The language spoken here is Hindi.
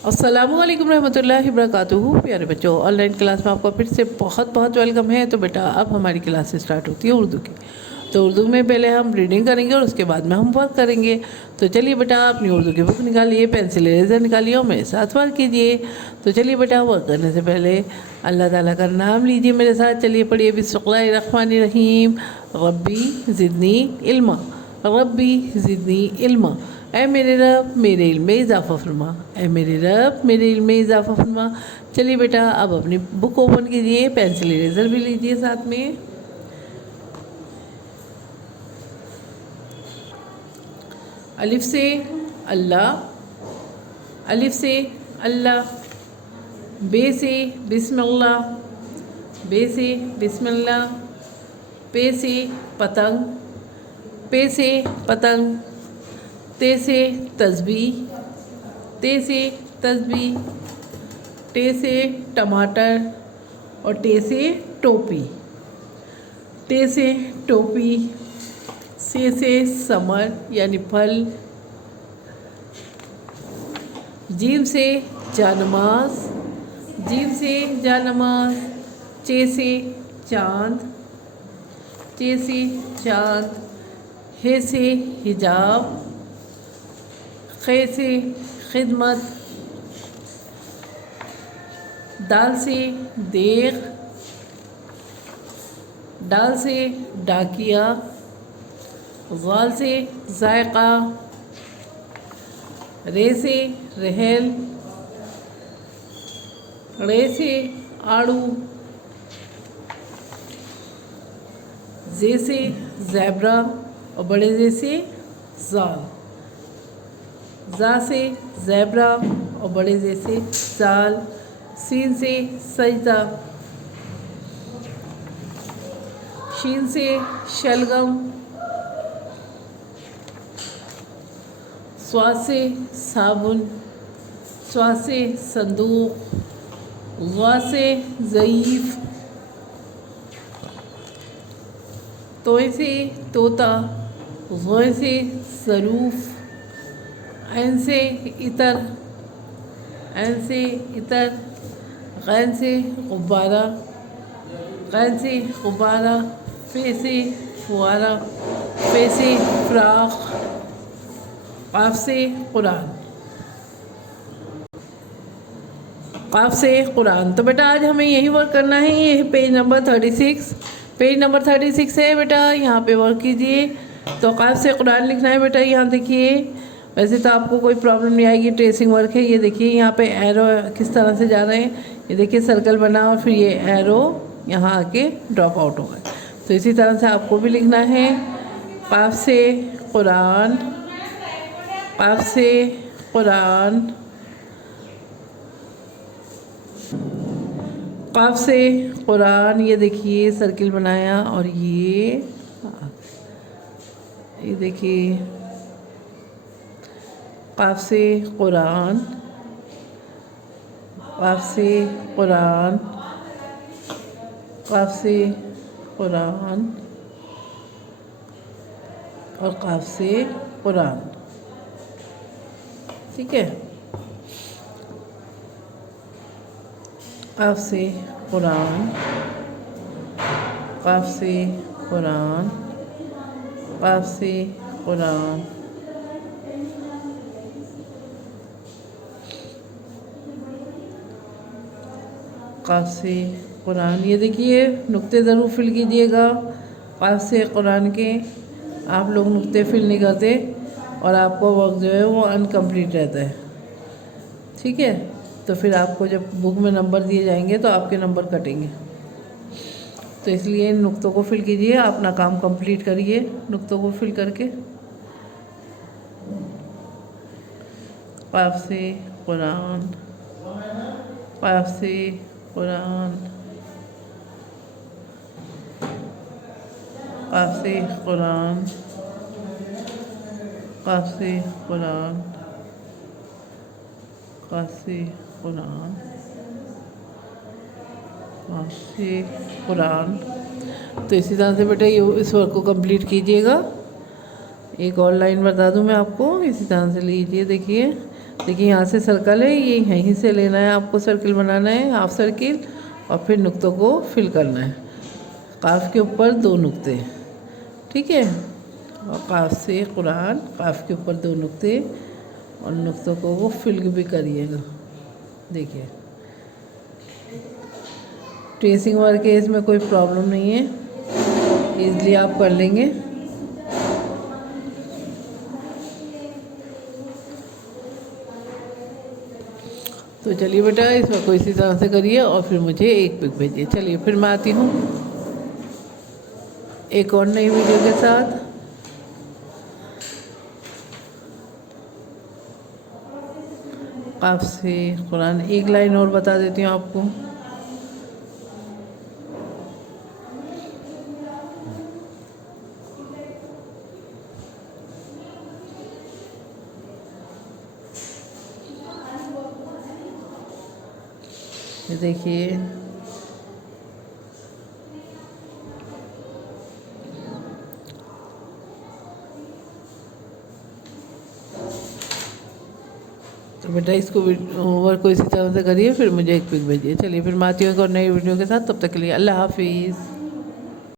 अस्सलामुअलैकुम रहमतुल्लाहि वबरकातुहू। प्यारे बच्चों, ऑनलाइन क्लास में आपका फिर से बहुत बहुत वेलकम है। तो बेटा अब हमारी क्लास स्टार्ट होती है उर्दू की। तो उर्दू में पहले हम रीडिंग करेंगे और उसके बाद में हम वर्क करेंगे। तो चलिए बेटा, अपनी उर्दू की बुक निकालिए, पेंसिल इरेजर निकालिए और मेरे साथ वर्क कीजिए। तो चलिए बेटा, वर्क करने से पहले अल्लाह ताला का नाम लीजिए मेरे साथ। चलिए पढ़िए, बिस्मिल्लाहिर्रहमानिर्रहीम। रब्बी ज़िदनी इल्मा, रब्बी ज़िदनी इल्मा। ऐ मेरे रब, मेरे इल्म में इजाफ़ा फरमा। ऐ मेरे रब, मेरे इल्म में इजाफ़ा फरमा। चलिए बेटा, अब अपनी बुक ओपन कीजिए, पेंसिल इरेज़र भी लीजिए साथ में। अलिफ से अल्लाह, अलिफ से अल्लाह। बे से बिस्मिल्लाह, बे से बिस्मिल्लाह। पे से पतंग, पे से पतंग। ते से तस्बीह, ते से तस्बीह। टे से टमाटर और टे से टोपी, टे से टोपी। से समर यानी फल। जीम से जानमाज, जीम से जानमाज। चे से चाँद, चे से चाँद। हे से हिजाब, खे से खिदमत। दाल से देग, डाल से डाकिया। ज़ाल से जायका। रे से रहल, रे से आड़ू। जे से ज़ेब्रा और बड़े जे से ज़ाल। ज़ा से ज़ेब्रा और बड़े जे से ज़ाल। सीन से सजदा। शीन से शलगम। स्वा से साबुन, स्वा से संदूक। ज़ा से ज़ईफ़, तोय से तोता। ग़ से ज़रूफ़। ऐन से इतर, ऐन से इतर। गैन से गुब्बारा, गैन से गुब्बारा। फे से फुआरा, फे से फ्राख। क़ाफ से कुरान, क़ाफ से कुरान। तो बेटा आज हमें यही वर्क करना है। ये पेज नंबर 36, पेज नंबर 36 है बेटा, यहाँ पे वर्क कीजिए। तो क़ाफ से कुरान लिखना है बेटा। यहाँ देखिए, वैसे तो आपको कोई प्रॉब्लम नहीं आएगी, ट्रेसिंग वर्क है। ये देखिए यहाँ पे एरो किस तरह से जा रहे हैं। ये देखिए सर्कल बना और फिर ये एरो यहाँ आके ड्रॉप आउट होगा। तो इसी तरह से आपको भी लिखना है। क़ाफ से कुरान, क़ाफ से कुरान। क़ाफ से कुरान। ये देखिए सर्किल बनाया और ये देखिए क़ाफ से कुरान, क़ाफ से कुरान, क़ाफ से कुरान और क़ाफ से कुरान। ठीक है, क़ाफ से कुरान, क़ाफ से कुरान, क़ाफ से कुरान। क़ाफ से कुरान। ये देखिए नुक्ते ज़रूर फिल कीजिएगा। क़ाफ से कुरान के आप लोग नुक्ते फिल नहीं करते और आपको वर्क जो है वो अनकम्प्लीट रहता है। ठीक है, तो फिर आपको जब बुक में नंबर दिए जाएंगे तो आपके नंबर कटेंगे। तो इसलिए इन नुक्तों को फिल कीजिए, अपना काम कंप्लीट करिए नुक्तों को फिल करके। क़ाफ से कुरान, क़ाफ से कुरान, क़ाफ से कुरान, क़ाफ से कुरान, क़ाफ से कुरान, क़ाफ से कुरान। तो इसी तरह से बेटा ये इस वर्क को कंप्लीट कीजिएगा। एक और लाइन बता दूं मैं आपको, इसी तरह से लीजिए। देखिए देखिए यहाँ से सर्कल है, ये यहीं से लेना है आपको, सर्किल बनाना है, हाफ सर्किल, और फिर नुक्तों को फिल करना है। काफ के ऊपर 2 नुक्ते, ठीक है, और काफ से कुरान, काफ के ऊपर 2 नुक्ते, और नुक्तों को वो फिल भी करिएगा। देखिए ट्रेसिंग वर्क है, इसमें कोई प्रॉब्लम नहीं है, ईज़िली आप कर लेंगे। तो चलिए बेटा, इसमें कोई इसी तरह से करिए और फिर मुझे एक पिक भेजिए। चलिए फिर मैं आती हूँ एक और नई वीडियो के साथ। काफ से कुरान एक लाइन और बता देती हूँ आपको। ये देखिए तो बेटा इसको वर्क को इसी तरह से करिए, फिर मुझे एक पिक भेजिए। चलिए फिर मैं आती हूँ एक और नई वीडियो के साथ, तब तक के लिए अल्लाह हाफिज़।